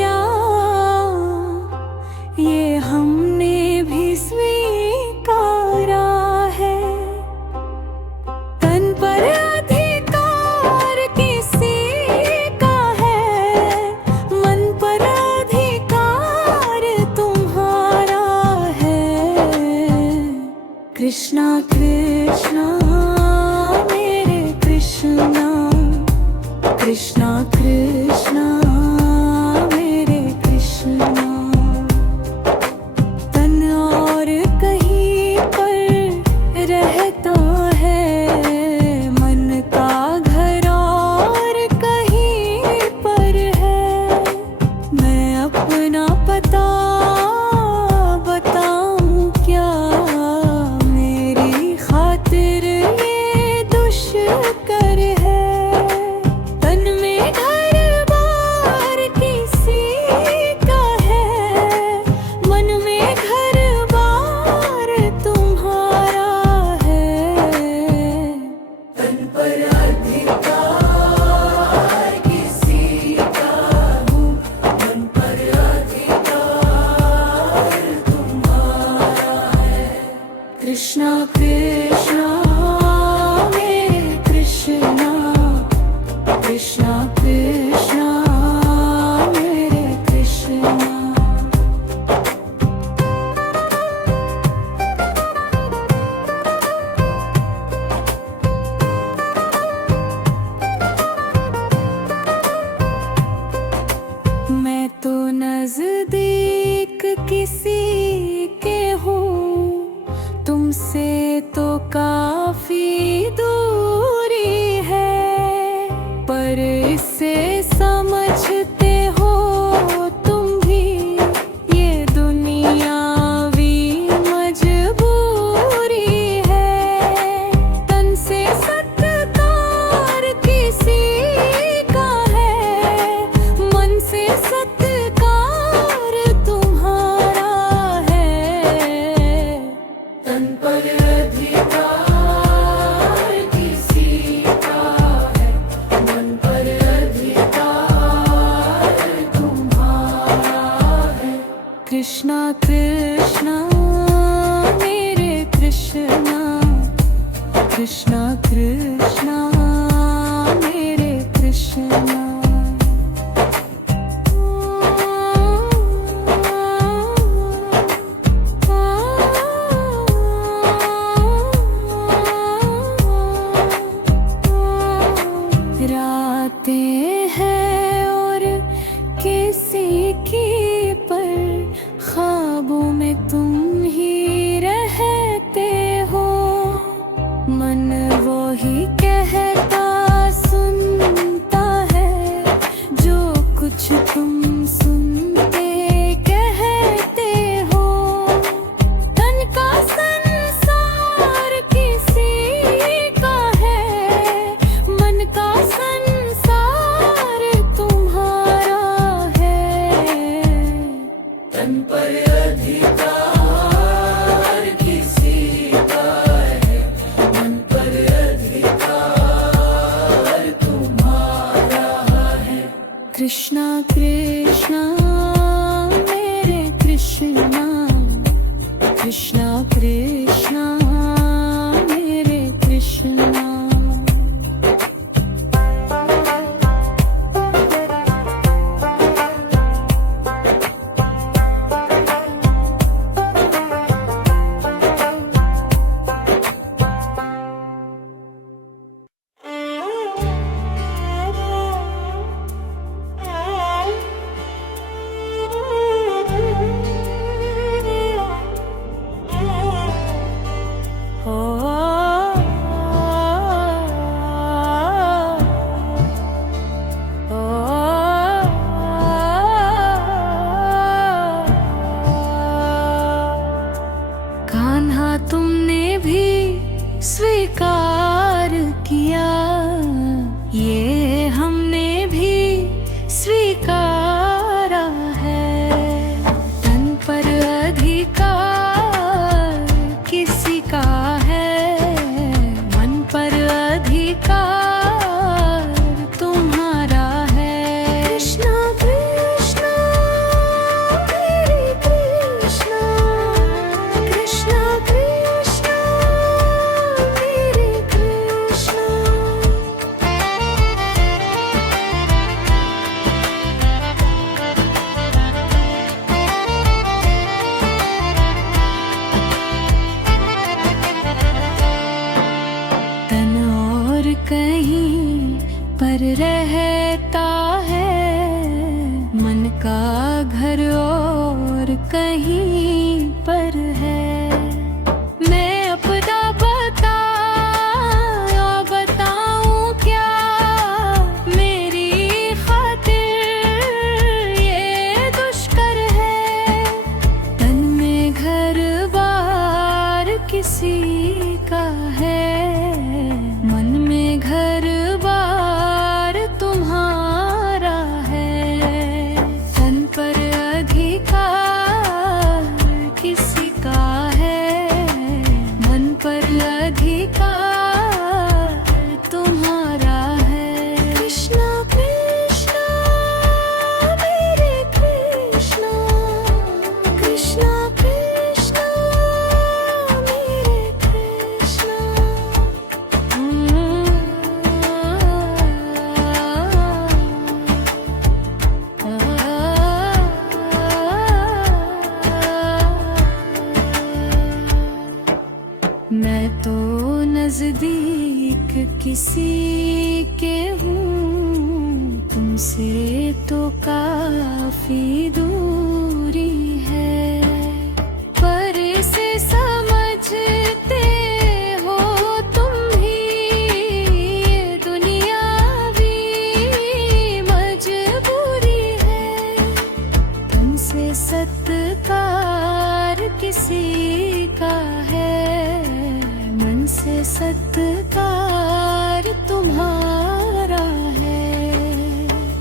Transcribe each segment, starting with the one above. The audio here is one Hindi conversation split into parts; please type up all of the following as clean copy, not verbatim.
किया, ये हमने भी स्वीकारा है। तन पर अधिकार किसी का है, मन पर अधिकार तुम्हारा है। कृष्णा कृष्णा मेरे कृष्णा, कृष्णा कृष्णा मेरे कृष्णा। तन और कहीं पर रहता है, मन का घर और कहीं पर है। मैं अपना पता बताऊं क्या, मेरी खातिर ये दुष्कर है। तन में घर बार किसी का है, मन में घर बार तुम्हारा है। तन पर अधिकार किसी का हूँ, मन पर अधिकार तुम्हारा है। कृष्णा कृष्णा मेरे कृष्णा, कृष्णा कृष्णा मेरे कृष्णा। मैं तो नजदीक किसी के हूँ, तुमसे तो काफी दूरी है। पर इससे समझते हो तुम भी, ये दुनियावी मजबूरी है। तन से सत्कार किसी का है, मन से सत्कार तुम्हारा है। तन पर अधिकार किसी का है, मन पर अधिकार तुम्हारा है। कृष्णा कृष्णा मेरे कृष्णा, कृष्णा कृष्णा मेरे कृष्णा। रातें हैं और किसी की, पर ख्वाबों में तुम ही रहते हो। मन वो ही कहता सुनता है, जो कुछ तुम सुनते कहते हो। तन का संसार किसी का है, मन का संसार तुम्हारा है। तन पर अधिकार किसी का है, मन पर अधिकार तुम्हारा है। कृष्णा कृष्णा घर और कहीं पर है। मैं अपना बताऊं क्या, मेरी खातिर ये दुष्कर है। तन में घर बार किसी का है, मन में घर बार तुम्हारा है। तन पर अधिकार किसी का है, मन पर अधिकार तुम्हारा है। कृष्णा कृष्णा मेरे कृष्णा, कृष्णा कृष्णा मेरे कृष्णा। मैं तो नजदीक किसी के हूँ, तुमसे तो काफी दूरी है। पर इसे समझते हो तुम भी, ये दुनियावी मजबूरी है। तुमसे सत्कार किसी का है, मन से सत्कार तुम्हारा है।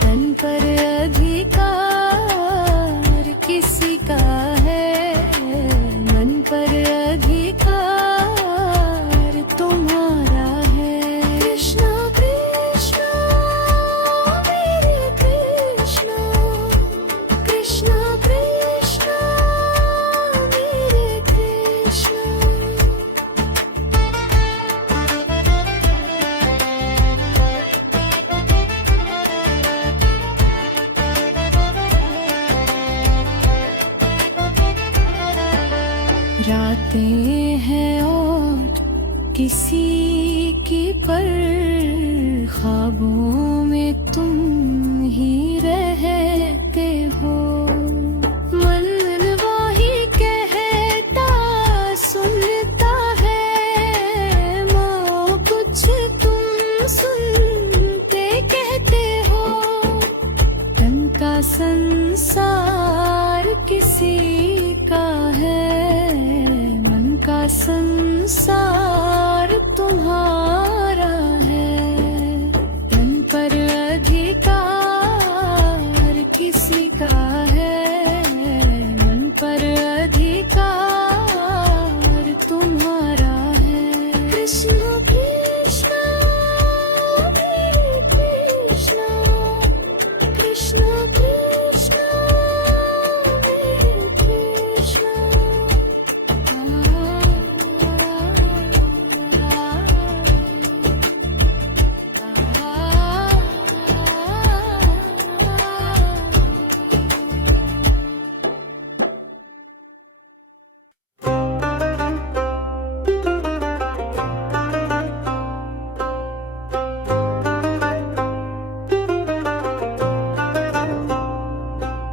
तन पर अधिकार किसी का है, मन पर अधिकार तुम्हारा है। कृष्णा कृष्णा मेरे कृष्णा, कृष्णा कृष्णा मेरे कृष्णा। रातें हैं और किसी की, पर ख्वाबों में तुम ही रहते हो। मन वही कहता सुनता है, माँ कुछ तुम सुनते कहते हो। तन का संसार किसी का है, मन का संसार तुम्हारा है। तन पर अधिकार किसी का है, मन पर अधिकार तुम्हारा है। कृष्णा कृष्णा मेरे कृष्णा, कृष्णा कृष्णा मेरे कृष्णा।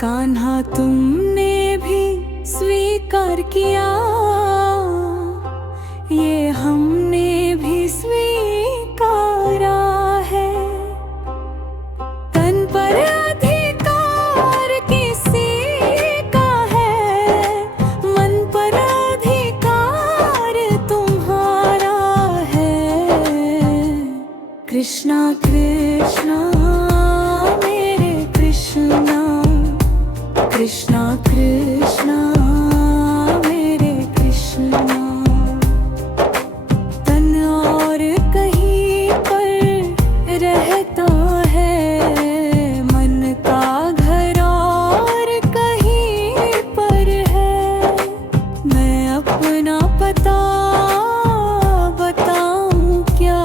कान्हा तुमने भी स्वीकार किया, ये हमने भी स्वीकारा है। तन पर अधिकार किसी का है, मन पर अधिकार तुम्हारा है। कृष्णा कृष्णा मेरे कृष्णा, कृष्णा कृष्णा मेरे कृष्णा। तन और कहीं पर रहता है, मन का घर और कहीं पर है। मैं अपना पता बताऊं क्या,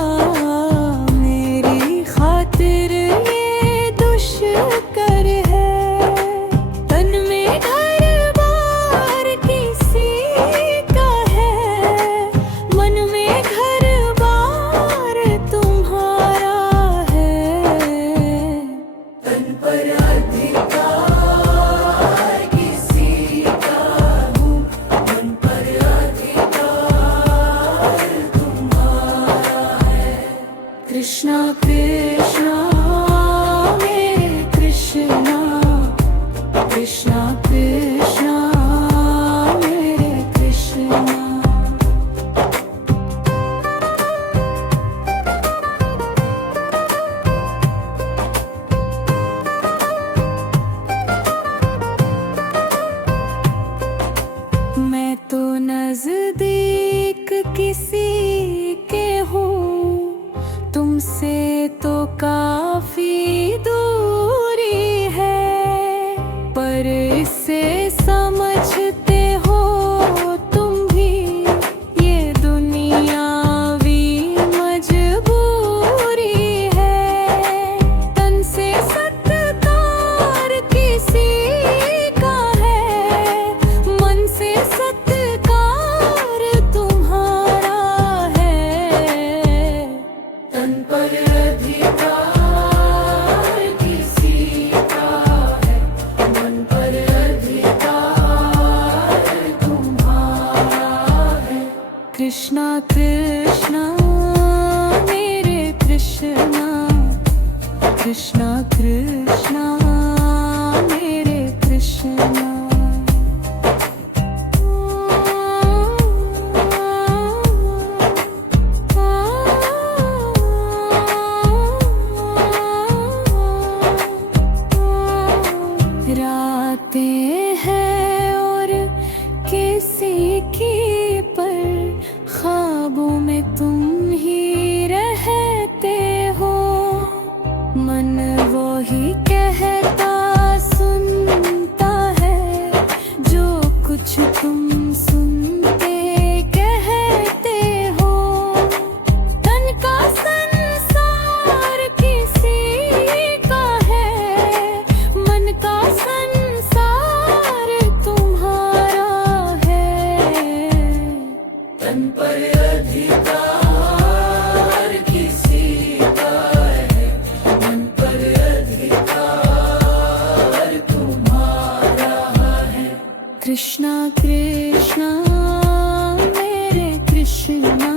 मेरी खातिर ये दुष्कर है। तन में घर बार कृष्णा कृष्णा मेरे कृष्णा। मैं तो नजदीक किसी के हूँ, तुमसे तो काफी दूरी है, पर इससे समझते हो तुम भी ये दुनियावी मजबूरी है। तन से सत्कार किसी का है, मन से सत्कार तुम्हारा है। तन पर अधिकार किसी का है, मन पर अधिकार तुम्हारा है। कृष्णा कृष्णा मेरे कृष्णा, कृष्णा कृष्णा मेरे कृष्णा। रातें हैं और किसी की, पर ख्वाबों में तुम ही रहते हो। मन वो ही कहता सुनता है, जो कुछ तुम सुनते कहते हो। तन का संसार किसी का है, मन का संसार तुम्हारा है। तन पर अधिकार किसी का है, मन पर अधिकार तुम्हारा है। कृष्णा कृष्णा मेरे कृष्णा,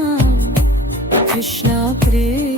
कृष्णा कृष्णा।